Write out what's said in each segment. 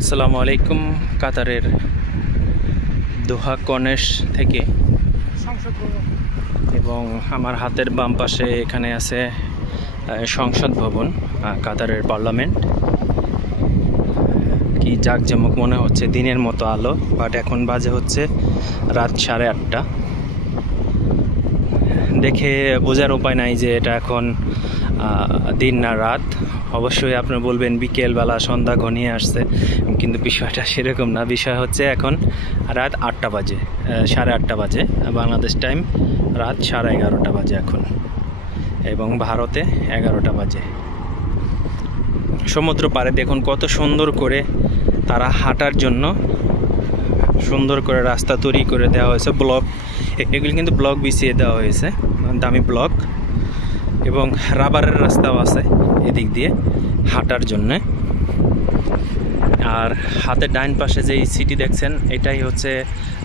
আসসালামু আলাইকুম। কাতারের দোহা কর্নেশ থেকে এবং আমার হাতের বাম পাশে এখানে আছে সংসদ ভবন, কাতারের পার্লামেন্ট। কি জাঁকজমক মনে হচ্ছে, দিনের মতো আলো, বাট এখন বাজে হচ্ছে রাত 8:30। দেখে বোঝার উপায় নাই যে এটা এখন দিন না রাত। অবশ্যই আপনারা বলবেন বিকেলবেলা সন্ধ্যা ঘনিয়ে আসছে, কিন্তু বিষয়টা সেরকম না। বিষয় হচ্ছে এখন রাত 8টা বাজে, 8:30 বাজে বাংলাদেশ টাইম, রাত 11:30 বাজে এখন, এবং ভারতে 11টা বাজে। সমুদ্র পাড়ে দেখুন কত সুন্দর করে তারা হাঁটার জন্য সুন্দর করে রাস্তা তৈরি করে দেওয়া হয়েছে। ব্লক, এগুলি কিন্তু ব্লক বিছিয়ে দেওয়া হয়েছে, দামি ব্লক, এবং রাবারের রাস্তাও আছে এদিক দিয়ে হাঁটার জন্যে। আর হাতের ডাইন পাশে যেই সিটি দেখছেন, এটাই হচ্ছে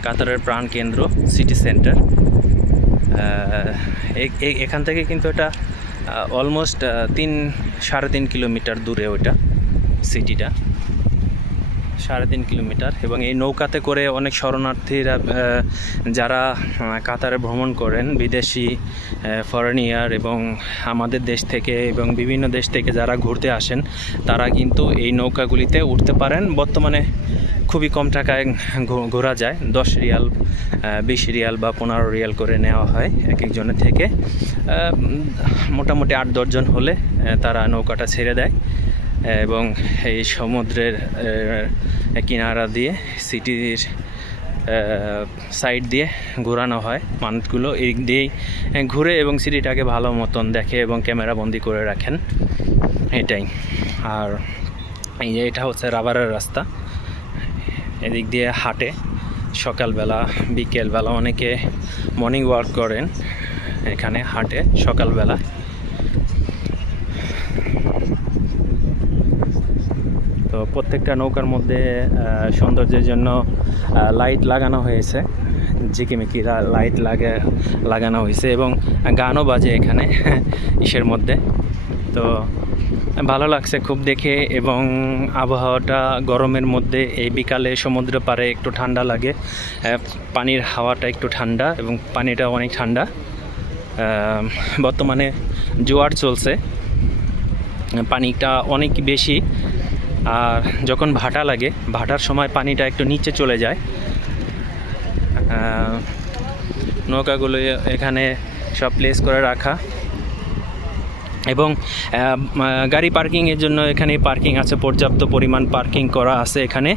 কাতারের প্রাণকেন্দ্র, সিটি সেন্টার। এখান থেকে কিন্তু এটা অলমোস্ট 3-3.5 কিলোমিটার দূরে ওইটা সিটিটা, 3.5 কিলোমিটার। এবং এই নৌকাতে করে অনেক শরণার্থীরা যারা কাতারে ভ্রমণ করেন, বিদেশি ফরেনিয়ার এবং আমাদের দেশ থেকে এবং বিভিন্ন দেশ থেকে যারা ঘুরতে আসেন, তারা কিন্তু এই নৌকাগুলিতে উঠতে পারেন। বর্তমানে খুবই কম টাকায় ঘোরা যায়, 10 রিয়াল, 20 রিয়াল বা 15 রিয়াল করে নেওয়া হয় এক একজনের থেকে। মোটামুটি 8-10 জন হলে তারা নৌকাটা ছেড়ে দেয় এবং এই সমুদ্রের কিনারা দিয়ে সিটির সাইড দিয়ে ঘোরানো হয়। মানুষগুলো এই দিয়েই ঘুরে এবং সিটিটাকে ভালো মতন দেখে এবং ক্যামেরা বন্দি করে রাখেন, এটাই। আর এই যে এটা হচ্ছে রাবারের রাস্তা, এদিক দিয়ে হাঁটে সকালবেলা বিকেলবেলা, অনেকে মর্নিং ওয়াক করেন, এখানে হাঁটে সকালবেলা। তো প্রত্যেকটা নৌকার মধ্যে সৌন্দর্যের জন্য লাইট লাগানো হয়েছে, ঝিকিমিকি লাইট লাগানো হয়েছে, এবং গানও বাজে এখানে ইসের মধ্যে। তো ভালো লাগছে খুব দেখে, এবং আবহাওয়াটা গরমের মধ্যে এই বিকালে সমুদ্র পাড়ে একটু ঠান্ডা লাগে, পানির হাওয়াটা একটু ঠান্ডা এবং পানিটা অনেক ঠান্ডা। বর্তমানে জোয়ার চলছে, পানিটা অনেক বেশি। আর যখন ভাটা লাগে, ভাটার সময় পানিটা একটু নিচে চলে যায়। নৌকাগুলো এখানে সব প্লেস করে রাখা, এবং গাড়ি পার্কিংয়ের জন্য এখানে পার্কিং আছে, পর্যাপ্ত পরিমাণ পার্কিং করা আছে এখানে।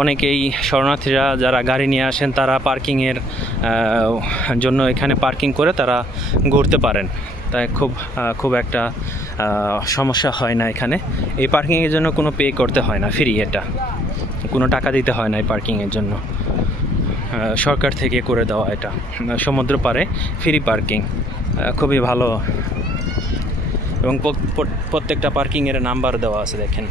অনেকেই শরণার্থীরা যারা গাড়ি নিয়ে আসেন, তারা পার্কিংয়ের জন্য এখানে পার্কিং করে তারা ঘুরতে পারেন, তাই খুব একটা সমস্যা হয় না এখানে। এই পার্কিংয়ের জন্য কোনো পে করতে হয় না, ফ্রি, এটা কোনো টাকা দিতে হয় না এই পার্কিংয়ের জন্য, সরকার থেকে করে দেওয়া এটা। সমুদ্র পাড়ে ফ্রি পার্কিং, খুবই ভালো, এবং প্রত্যেকটা পার্কিংয়ের নাম্বার দেওয়া আছে দেখেন।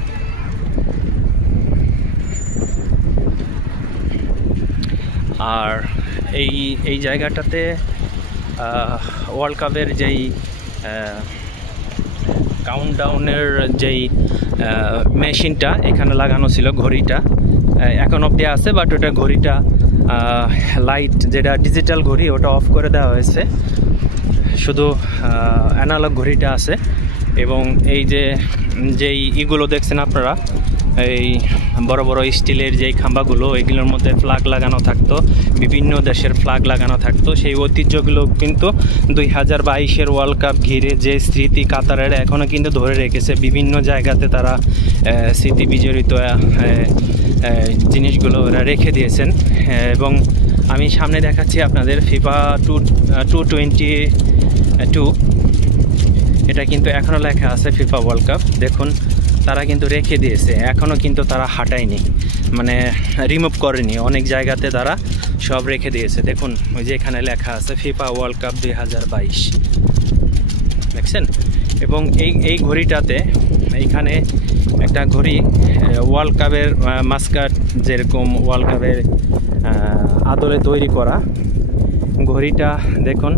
আর এই জায়গাটাতে ওয়ার্ল্ড কাপের যেই কাউন্টডাউনের যেই মেশিনটা এখানে লাগানো ছিল, ঘড়িটা এখন অবধি আছে, বাট ওটা ঘড়িটা লাইট, যেটা ডিজিটাল ঘড়ি, ওটা অফ করে দেওয়া হয়েছে, শুধু অ্যানালগ ঘড়িটা আছে। এবং এই যেই ইগুলো দেখছেন আপনারা, এই বড় বড় স্টিলের যেই খাম্বাগুলো, এগুলোর মধ্যে ফ্ল্যাগ লাগানো থাকতো, বিভিন্ন দেশের ফ্ল্যাগ লাগানো থাকতো। সেই ঐতিহ্যগুলো কিন্তু 2022-এর ওয়ার্ল্ড কাপ ঘিরে যে স্মৃতি কাতারের এখনও কিন্তু ধরে রেখেছে। বিভিন্ন জায়গাতে তারা স্মৃতি বিজড়িত জিনিসগুলো ওরা রেখে দিয়েছেন। এবং আমি সামনে দেখাচ্ছি আপনাদের ফিফা 2022, এটা কিন্তু এখনও লেখা আছে ফিফা ওয়ার্ল্ড কাপ। দেখুন তারা কিন্তু রেখে দিয়েছে, এখনও কিন্তু তারা হাঁটায়নি, মানে রিমুভ করেনি, অনেক জায়গাতে তারা সব রেখে দিয়েছে। দেখুন ওই যে এখানে লেখা আছে ফিফা ওয়ার্ল্ড কাপ 2022, দেখছেন। এবং এই ঘড়িটাতে, এইখানে একটা ঘড়ি ওয়ার্ল্ড কাপের মাস্কাট, যেরকম ওয়ার্ল্ড কাপের আদলে তৈরি করা ঘড়িটা, দেখুন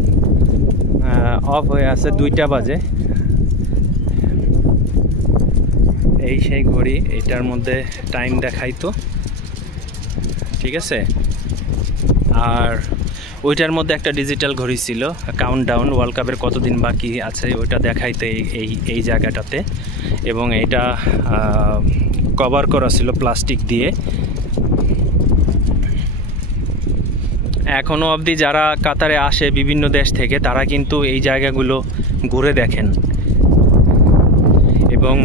অফ হয়ে আছে 2টা বাজে। এই সেই ঘড়ি, এটার মধ্যে টাইম দেখাইতো, ঠিক আছে। আর ওইটার মধ্যে একটা ডিজিটাল ঘড়ি ছিল, কাউন্টডাউন, ওয়ার্ল্ড কাপের কতদিন বাকি আছে ওইটা দেখাইতো এই জায়গাটাতে। এবং এটা কভার করা ছিল প্লাস্টিক দিয়ে। এখনও অবধি যারা কাতারে আসে বিভিন্ন দেশ থেকে, তারা কিন্তু এই জায়গাগুলো ঘুরে দেখেন। এবং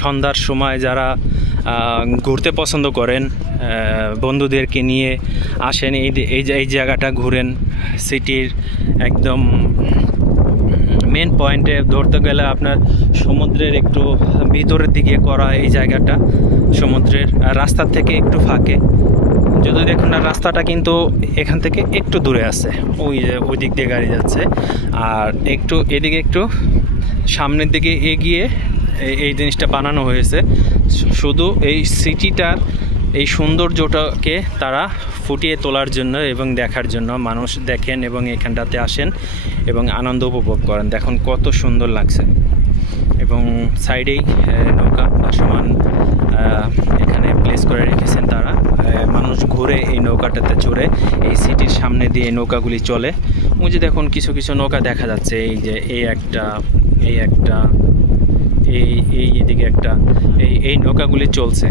সন্ধ্যার সময় যারা ঘুরতে পছন্দ করেন, বন্ধুদেরকে নিয়ে আসেন, এই জায়গাটা ঘুরেন। সিটির একদম মেন পয়েন্টে ধরতে গেলে আপনার সমুদ্রের একটু ভিতরের দিকে করা এই জায়গাটা, সমুদ্রের রাস্তার থেকে একটু ফাঁকে। যদি দেখুন না, রাস্তাটা কিন্তু এখান থেকে একটু দূরে আছে, ওই দিক দিয়ে গাড়ি যাচ্ছে। আর একটু এদিকে একটু সামনের দিকে এগিয়ে এই জিনিসটা বানানো হয়েছে, শুধু এই সিটিটার এই সৌন্দর্যটাকে তারা ফুটিয়ে তোলার জন্য এবং দেখার জন্য। মানুষ দেখেন এবং এখানটাতে আসেন এবং আনন্দ উপভোগ করেন। দেখুন কত সুন্দর লাগছে। এবং সাইডেই নৌকা ভাসমান এখানে প্লেস করে রেখেছেন তারা। মানুষ ঘুরে এই নৌকাটাতে চড়ে এই সিটির সামনে দিয়ে এই নৌকাগুলি চলে। ওই যে দেখুন কিছু কিছু নৌকা দেখা যাচ্ছে, এই যে এই একটা এইদিকে একটা, এই নৌকাগুলি চলছে।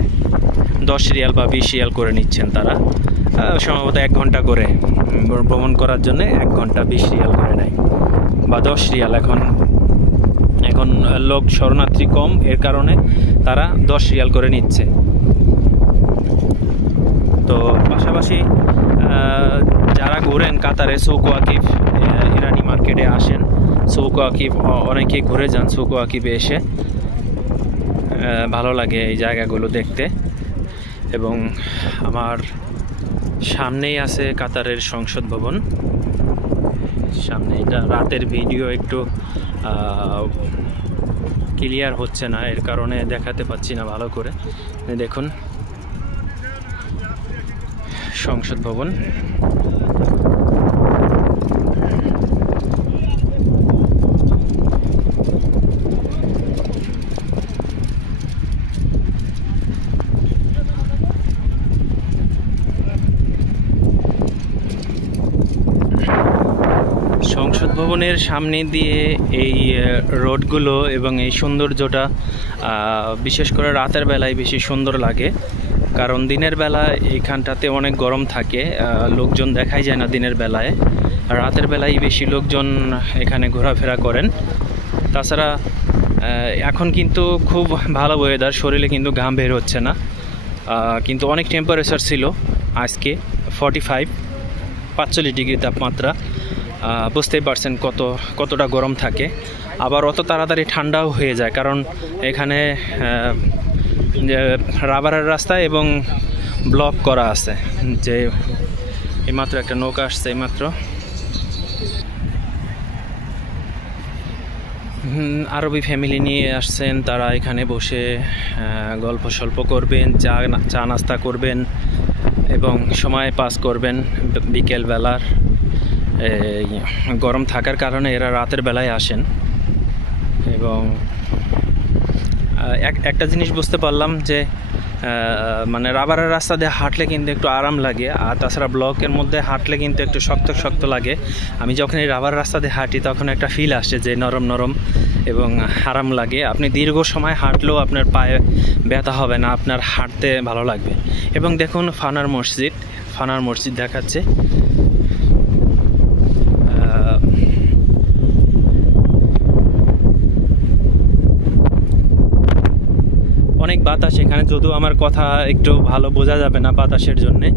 10 রিয়াল বা 20 রিয়াল করে নিচ্ছেন তারা, সম্ভবত 1 ঘন্টা করে ভ্রমণ করার জন্য 1 ঘন্টা 20 রিয়াল করে নেয় বা 10 রিয়াল। এখন লোক শরণার্থী কম, এর কারণে তারা 10 রিয়াল করে নিচ্ছে। তো পাশাপাশি যারা ঘুরেন কাতারে, সৌক ওয়াকিফ ইরানি মার্কেটে আসেন, সৌক ওয়াকিফ অনেকেই ঘুরে যান। সৌক ওয়াকিফে এসে ভালো লাগে এই জায়গাগুলো দেখতে। এবং আমার সামনেই আছে কাতারের সংসদ ভবন সামনে। এটা রাতের ভিডিও একটু ক্লিয়ার হচ্ছে না, এর কারণে দেখাতে পাচ্ছি না ভালো করে। দেখুন সংসদ ভবন। সংসদ ভবনের সামনে দিয়ে এই রোডগুলো এবং এই সৌন্দর্যটা বিশেষ করে রাতের বেলায় বেশি সুন্দর লাগে। কারণ দিনের বেলা এইখানটাতে অনেক গরম থাকে, লোকজন দেখাই যায় না দিনের বেলায়। রাতের বেলায় বেশি লোকজন এখানে ঘোরাফেরা করেন। তাছাড়া এখন কিন্তু খুব ভালো ওয়েদার, শরীরে কিন্তু ঘাম বের হচ্ছে না। কিন্তু অনেক টেম্পারেচার ছিল আজকে, 45 ডিগ্রি তাপমাত্রা। বুঝতেই পারছেন কতটা গরম থাকে। আবার অত তাড়াতাড়ি ঠান্ডাও হয়ে যায়, কারণ এখানে রাবারের রাস্তা এবং ব্লক করা আছে। যে এইমাত্র একটা নৌকা আসছে, এইমাত্র। আরবি ফ্যামিলি নিয়ে আসছেন, তারা এখানে বসে গল্প সল্প করবেন, চা নাস্তা করবেন এবং সময় পাস করবেন বিকেলবেলার। গরম থাকার কারণে এরা রাতের বেলায় আসেন। এবং একটা জিনিস বুঝতে পারলাম যে মানে রাবারের রাস্তা দিয়ে হাঁটলে কিন্তু একটু আরাম লাগে, আর তাছাড়া ব্লকের মধ্যে হাঁটলে কিন্তু একটু শক্ত শক্ত লাগে। আমি যখন এই রাবার রাস্তা দিয়ে হাঁটি তখন একটা ফিল আসে যে নরম নরম এবং আরাম লাগে। আপনি দীর্ঘ সময় হাঁটলেও আপনার পায়ে ব্যথা হবে না, আপনার হাঁটতে ভালো লাগবে। এবং দেখুন ফানার মসজিদ দেখাচ্ছে। অনেক বাতাস এখানে, যদিও আমার কথা একটু ভালো বোঝা যাবে না বাতাসের জন্যে।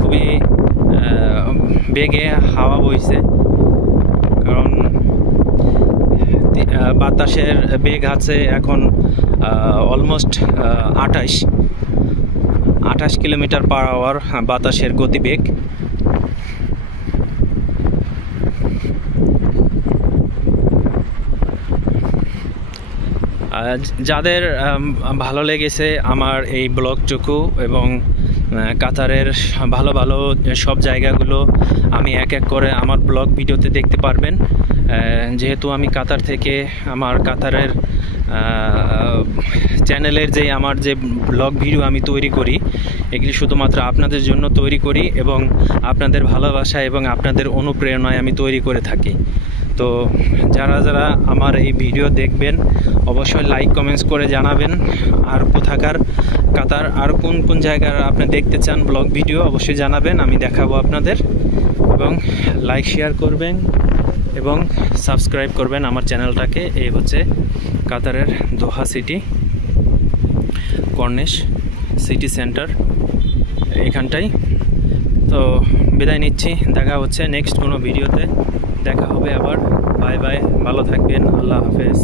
খুবই বেগে হাওয়া বইছে, কারণ বাতাসের বেগ আছে এখন অলমোস্ট 28 কিলোমিটার পার আওয়ার বাতাসের গতিবেগ। যাদের ভালো লেগেছে আমার এই ব্লগটুকু এবং কাতারের ভালো ভালো সব জায়গাগুলো আমি এক এক করে আমার ব্লগ ভিডিওতে দেখতে পারবেন। যেহেতু আমি কাতার থেকে আমার কাতারের চ্যানেলের যে আমার যে ব্লগ ভিডিও আমি তৈরি করি এগুলি শুধুমাত্র আপনাদের জন্য তৈরি করি এবং আপনাদের ভালোবাসা এবং আপনাদের অনুপ্রেরণায় আমি তৈরি করে থাকি। তো যারা যারা আমার এই ভিডিও দেখবেন অবশ্যই লাইক কমেন্টস করে জানাবেন, আর কোথাকার কাতার আর কোন কোন জায়গার আপনি দেখতে চান ব্লগ ভিডিও অবশ্যই জানাবেন, আমি দেখাবো আপনাদের। এবং লাইক শেয়ার করবেন এবং সাবস্ক্রাইব করবেন আমার চ্যানেলটাকে। এই হচ্ছে কাতারের দোহা সিটি, কর্নিশ সিটি সেন্টার এখানটাই। তো বিদায় নিচ্ছি, দেখা হচ্ছে নেক্সট কোনো ভিডিওতে, দেখা হবে আবার। বাই বাই, ভালো থাকবেন, আল্লাহ হাফেজ।